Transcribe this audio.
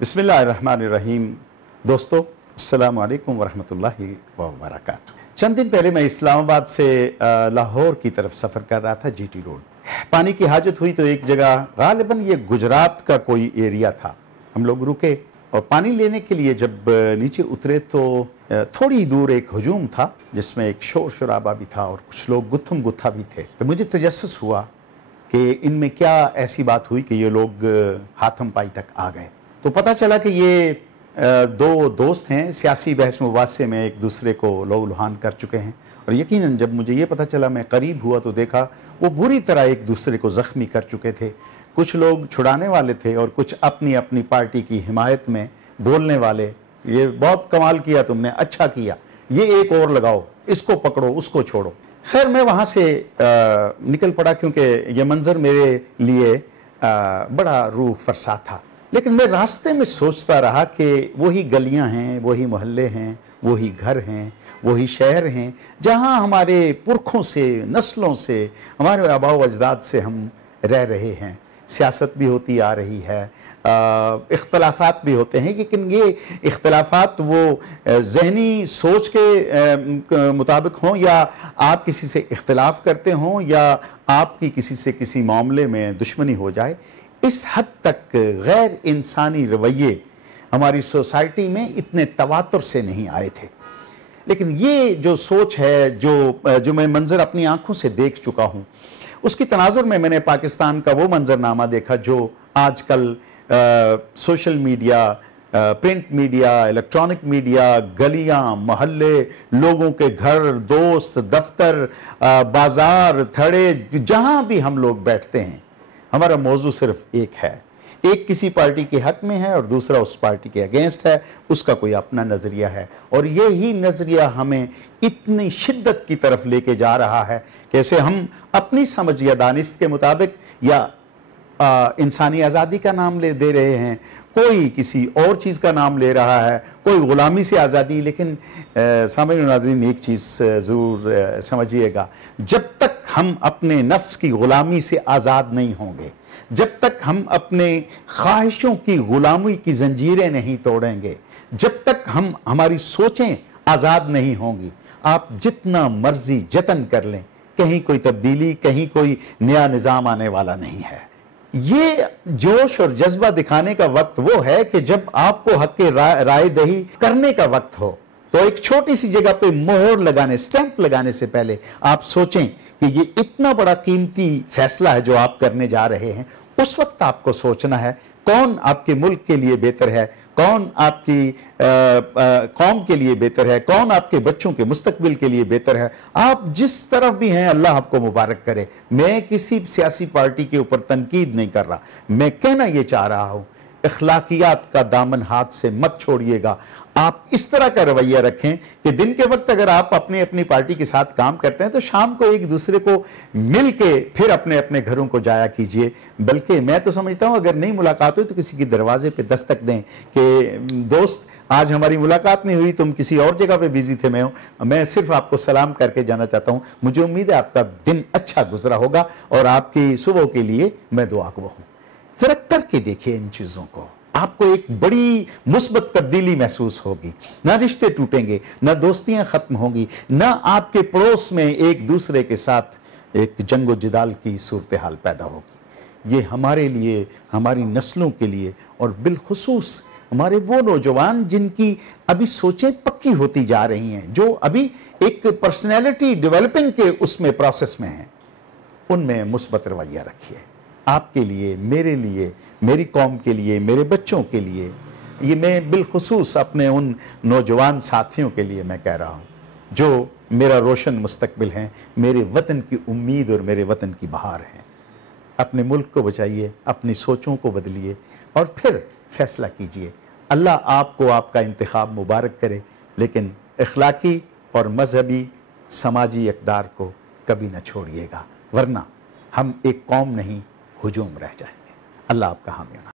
बिस्मिल्लाहिर्रहमानिर्रहीम। दोस्तों, अस्सलामु अलैकुम वरहमतुल्लाहि वबरकातुहू। चंद दिन पहले मैं इस्लामाबाद से लाहौर की तरफ सफ़र कर रहा था, जीटी रोड। पानी की हाजत हुई तो एक जगह, गालिबन ये गुजरात का कोई एरिया था, हम लोग रुके और पानी लेने के लिए जब नीचे उतरे तो थोड़ी दूर एक हजूम था जिसमें एक शोर शराबा भी था और कुछ लोग गुत्थम गुत्था भी थे। तो मुझे तजस्सुस हुआ कि इनमें क्या ऐसी बात हुई कि ये लोग हाथम पाई तक आ गए। तो पता चला कि ये दो दोस्त हैं, सियासी बहस मुबासे में एक दूसरे को लहू लुहान कर चुके हैं। और यकीनन जब मुझे ये पता चला, मैं करीब हुआ तो देखा वो बुरी तरह एक दूसरे को ज़ख्मी कर चुके थे। कुछ लोग छुड़ाने वाले थे और कुछ अपनी अपनी पार्टी की हिमायत में बोलने वाले। ये बहुत कमाल किया तुमने, अच्छा किया, ये एक और लगाओ, इसको पकड़ो, उसको छोड़ो। खैर मैं वहाँ से निकल पड़ा क्योंकि ये मंज़र मेरे लिए बड़ा रूह फरसा था। लेकिन मैं रास्ते में सोचता रहा कि वही गलियां हैं, वही मोहल्ले हैं, वही घर हैं, वही शहर हैं जहां हमारे पुरखों से, नस्लों से, हमारे आबा व अजदाद से हम रह रहे हैं। सियासत भी होती आ रही है, इख्तलाफात भी होते हैं, लेकिन ये इख्तलाफात वो ज़हनी सोच के मुताबिक हों या आप किसी से इख्तलाफ करते हों या आपकी किसी से किसी मामले में दुश्मनी हो जाए, इस हद तक गैर इंसानी रवैये हमारी सोसाइटी में इतने तवातुर से नहीं आए थे। लेकिन ये जो सोच है, जो मैं मंजर अपनी आंखों से देख चुका हूँ, उसकी तनाजुर में मैंने पाकिस्तान का वो मंजरनामा देखा जो आजकल social media, print media, electronic media, गलियां, मोहल्ले, लोगों के घर, दोस्त, दफ्तर, बाजार, थड़े, जहाँ भी हम लोग बैठते हैं, हमारा मौजू सिर्फ एक है। एक किसी पार्टी के हक में है और दूसरा उस पार्टी के अगेंस्ट है, उसका कोई अपना नज़रिया है। और यही नज़रिया हमें इतनी शिद्दत की तरफ लेके जा रहा है कैसे हम अपनी समझ या दानिस्त के मुताबिक या इंसानी आज़ादी का नाम दे रहे हैं, कोई किसी और चीज़ का नाम ले रहा है, कोई ग़ुलामी से आज़ादी। लेकिन सामईन नाज़रीन, एक चीज़ ज़रूर समझिएगा, जब तक हम अपने नफ्स की ग़ुलामी से आज़ाद नहीं होंगे, जब तक हम अपने ख्वाहिशों की ग़ुलामी की जंजीरें नहीं तोड़ेंगे, जब तक हमारी सोचें आज़ाद नहीं होंगी, आप जितना मर्जी जतन कर लें, कहीं कोई तब्दीली, कहीं कोई नया निज़ाम आने वाला नहीं है। ये जोश और जज्बा दिखाने का वक्त वो है कि जब आपको हक के राय दही करने का वक्त हो। तो एक छोटी सी जगह पे मोहर लगाने, स्टैंप लगाने से पहले आप सोचें कि ये इतना बड़ा कीमती फैसला है जो आप करने जा रहे हैं। उस वक्त आपको सोचना है कौन आपके मुल्क के लिए बेहतर है, कौन आपकी कौम के लिए बेहतर है, कौन आपके बच्चों के मुस्तकबिल के लिए बेहतर है। आप जिस तरफ भी हैं, अल्लाह आपको मुबारक करे। मैं किसी सियासी पार्टी के ऊपर तनकीद नहीं कर रहा, मैं कहना यह चाह रहा हूं, अखलाकियात का दामन हाथ से मत छोड़िएगा। आप इस तरह का रवैया रखें कि दिन के वक्त अगर आप अपनी अपनी पार्टी के साथ काम करते हैं तो शाम को एक दूसरे को मिल के फिर अपने अपने घरों को जाया कीजिए। बल्कि मैं तो समझता हूं अगर नहीं मुलाकात हुई तो किसी के दरवाजे पे दस्तक दें कि दोस्त, आज हमारी मुलाकात नहीं हुई, तुम किसी और जगह पे बिजी थे, मैं सिर्फ आपको सलाम करके जाना चाहता हूं। मुझे उम्मीद है आपका दिन अच्छा गुजरा होगा और आपकी सुबह के लिए मैं दुआगो हूं। जरा करके देखिए इन चीजों को, आपको एक बड़ी मुस्बत तब्दीली महसूस होगी। ना रिश्ते टूटेंगे, ना दोस्तियां खत्म होंगी, ना आपके पड़ोस में एक दूसरे के साथ एक जंगो जिदाल की सूरत हाल पैदा होगी। ये हमारे लिए, हमारी नस्लों के लिए और बिलखुसूस हमारे वो नौजवान जिनकी अभी सोचें पक्की होती जा रही हैं, जो अभी एक पर्सनैलिटी डेवलपिंग के उसमें प्रोसेस में हैं, उनमें मुस्बत रवैया रखिए। आपके लिए, मेरे लिए, मेरी कौम के लिए, मेरे बच्चों के लिए, ये मैं बिलखुसूस अपने उन नौजवान साथियों के लिए मैं कह रहा हूँ जो मेरा रोशन मुस्तकबिल हैं, मेरे वतन की उम्मीद और मेरे वतन की बहार हैं। अपने मुल्क को बचाइए, अपनी सोचों को बदलिए और फिर फैसला कीजिए। अल्लाह आपको आपका इंतखाब मुबारक करे, लेकिन अखलाकी और मजहबी समाजी इक़दार को कभी न छोड़िएगा, वरना हम एक कौम नहीं हुजूम रह जाएंगे। अल्लाह आपका हामी।